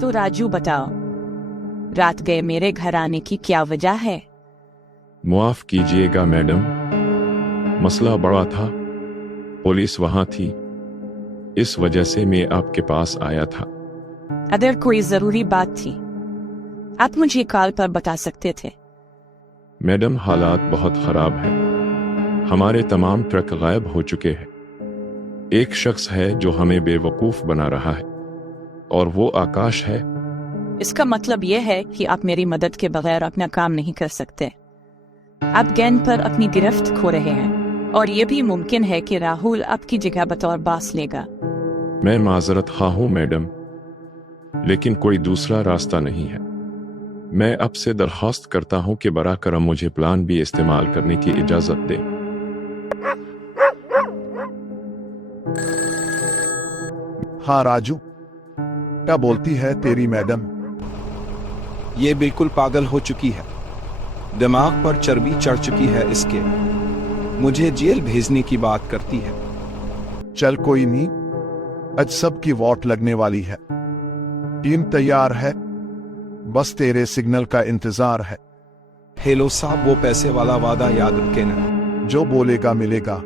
तो राजू बताओ, रात गए मेरे घर आने की क्या वजह है? माफ कीजिएगा मैडम, मसला बड़ा था, पुलिस वहां थी, इस वजह से मैं आपके पास आया था। अगर कोई जरूरी बात थी आप मुझे कॉल पर बता सकते थे। मैडम हालात बहुत खराब है, हमारे तमाम ट्रक गायब हो चुके हैं। एक शख्स है जो हमें बेवकूफ बना रहा है और वो आकाश है। इसका मतलब यह है कि आप मेरी मदद के बगैर अपना काम नहीं कर सकते। आप गैंग पर अपनी गिरफ्त खो रहे हैं और यह भी मुमकिन है कि राहुल आपकी जगह बतौर बॉस लेगा। मैं माजरत खा हूं मैडम, लेकिन कोई दूसरा रास्ता नहीं है। मैं आपसे दरख्वास्त करता हूं कि बरा करम मुझे प्लान बी इस्तेमाल करने की इजाजत दें। हाँ राजू, क्या बोलती है तेरी मैडम? ये बिल्कुल पागल हो चुकी है, दिमाग पर चर्बी चढ़ चुकी है इसके। मुझे जेल भेजने की बात करती है। चल कोई नहीं, आज सबकी वोट लगने वाली है, टीम तैयार है, बस तेरे सिग्नल का इंतजार है। हेलो साहब, वो पैसे वाला वादा याद रखे ना। जो बोलेगा मिलेगा।